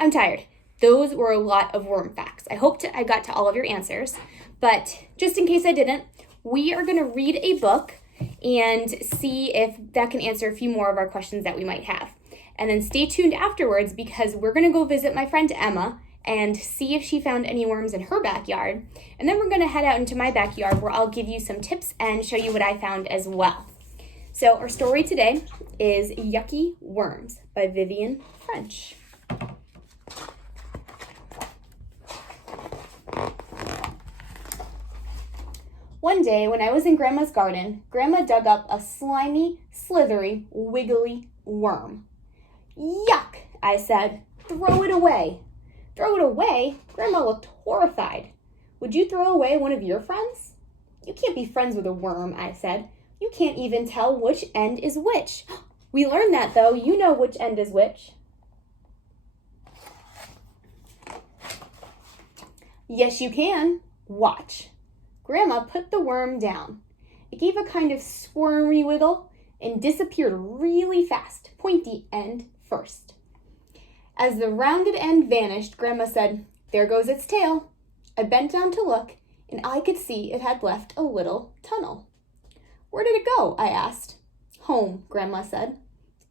I'm tired. Those were a lot of worm facts. I hope I got to all of your answers, but just in case I didn't, we are going to read a book and see if that can answer a few more of our questions that we might have. And then stay tuned afterwards because we're going to go visit my friend Emma and see if she found any worms in her backyard. And then we're going to head out into my backyard where I'll give you some tips and show you what I found as well. So our story today is Yucky Worms by Vivian French. One day when I was in Grandma's garden, Grandma dug up a slimy, slithery, wiggly worm. Yuck, I said. Throw it away. Throw it away? Grandma looked horrified. Would you throw away one of your friends? You can't be friends with a worm, I said. You can't even tell which end is which. We learned that, though. You know which end is which. Yes, you can. Watch. Grandma put the worm down. It gave a kind of squirmy wiggle and disappeared really fast, pointy end first. As the rounded end vanished, Grandma said, "There goes its tail." I bent down to look, and I could see it had left a little tunnel. Where did it go? I asked. Home, Grandma said.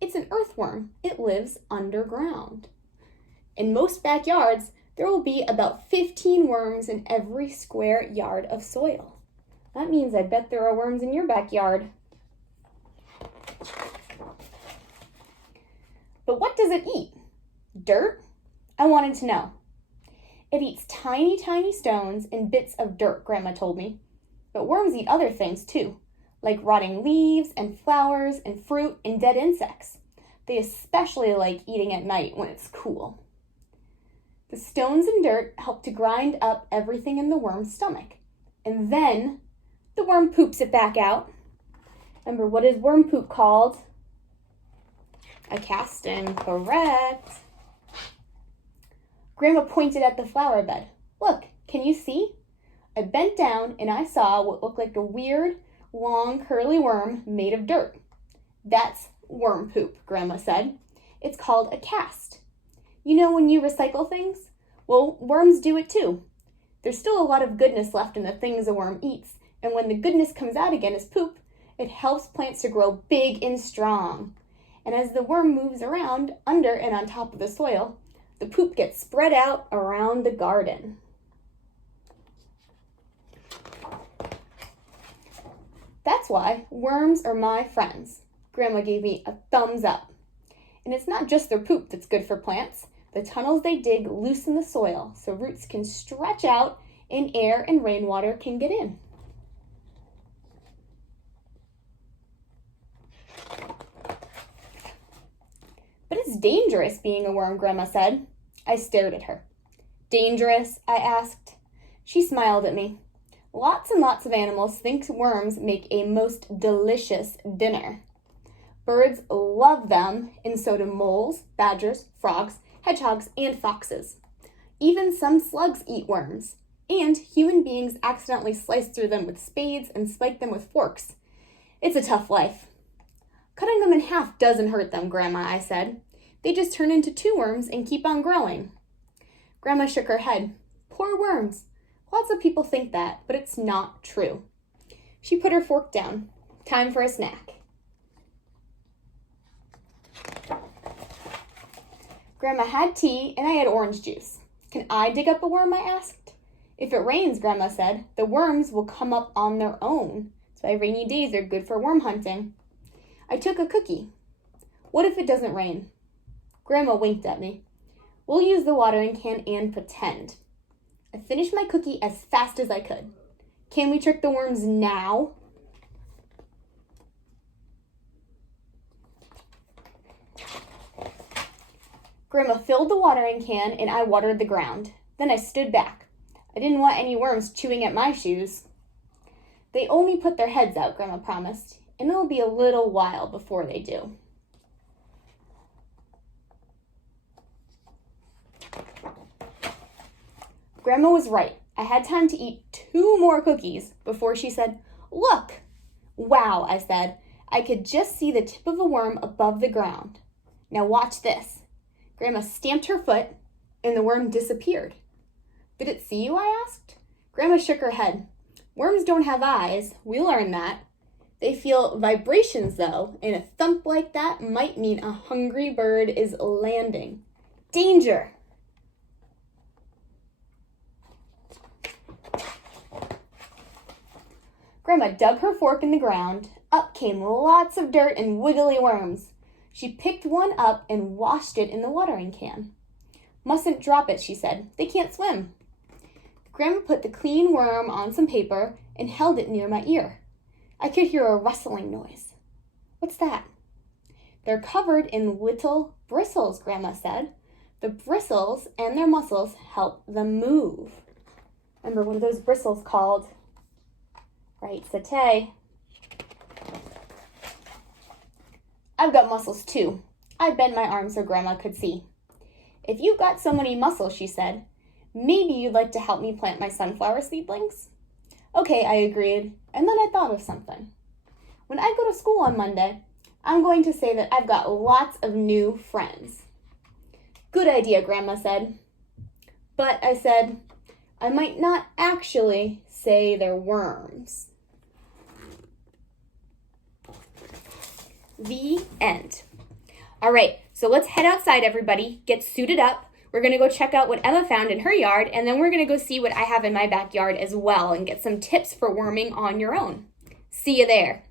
It's an earthworm. It lives underground. In most backyards, there will be about 15 worms in every square yard of soil. That means I bet there are worms in your backyard. But what does it eat? Dirt? I wanted to know. It eats tiny, tiny stones and bits of dirt, Grandma told me. But worms eat other things too, like rotting leaves and flowers and fruit and dead insects. They especially like eating at night when it's cool. The stones and dirt help to grind up everything in the worm's stomach. And then the worm poops it back out. Remember, what is worm poop called? A casting, correct. Grandma pointed at the flower bed. Look, can you see? I bent down and I saw what looked like a weird, long, curly worm made of dirt. That's worm poop, Grandma said. It's called a cast. You know when you recycle things? Well, worms do it too. There's still a lot of goodness left in the things a worm eats, and when the goodness comes out again as poop, it helps plants to grow big and strong. And as the worm moves around under and on top of the soil, the poop gets spread out around the garden. That's why worms are my friends. Grandma gave me a thumbs up. And it's not just their poop that's good for plants. The tunnels they dig loosen the soil so roots can stretch out and air and rainwater can get in. But it's dangerous being a worm, Grandma said. I stared at her. Dangerous? I asked. She smiled at me. Lots and lots of animals think worms make a most delicious dinner. Birds love them, and so do moles, badgers, frogs, hedgehogs, and foxes. Even some slugs eat worms, and human beings accidentally slice through them with spades and spike them with forks. It's a tough life. Cutting them in half doesn't hurt them, Grandma, I said. They just turn into two worms and keep on growing. Grandma shook her head. Poor worms. Lots of people think that, but it's not true. She put her fork down. Time for a snack. Grandma had tea and I had orange juice. Can I dig up a worm, I asked. If it rains, Grandma said, the worms will come up on their own. That's why rainy days are good for worm hunting. I took a cookie. What if it doesn't rain? Grandma winked at me. We'll use the watering can and pretend. I finished my cookie as fast as I could. Can we trick the worms now? Grandma filled the watering can and I watered the ground. Then I stood back. I didn't want any worms chewing at my shoes. They only put their heads out, Grandma promised, and it'll be a little while before they do. Grandma was right. I had time to eat 2 more cookies before she said, "Look!" "Wow," I said. I could just see the tip of a worm above the ground. Now watch this. Grandma stamped her foot, and the worm disappeared. Did it see you? I asked. Grandma shook her head. Worms don't have eyes. We learned that. They feel vibrations, though, and a thump like that might mean a hungry bird is landing. Danger! Grandma dug her fork in the ground. Up came lots of dirt and wiggly worms. She picked one up and washed it in the watering can. Mustn't drop it, she said. They can't swim. Grandma put the clean worm on some paper and held it near my ear. I could hear a rustling noise. What's that? They're covered in little bristles, Grandma said. The bristles and their muscles help them move. Remember, what are those bristles called? Right, setae. I've got muscles too. I bent my arm so Grandma could see. If you've got so many muscles, she said, maybe you'd like to help me plant my sunflower seedlings? Okay, I agreed, and then I thought of something. When I go to school on Monday, I'm going to say that I've got lots of new friends. Good idea, Grandma said. But, I said, I might not actually say they're worms. The end. All right, so let's head outside, everybody. Get suited up. We're going to go check out what Emma found in her yard, and then we're going to go see what I have in my backyard as well and get some tips for worming on your own. See you there.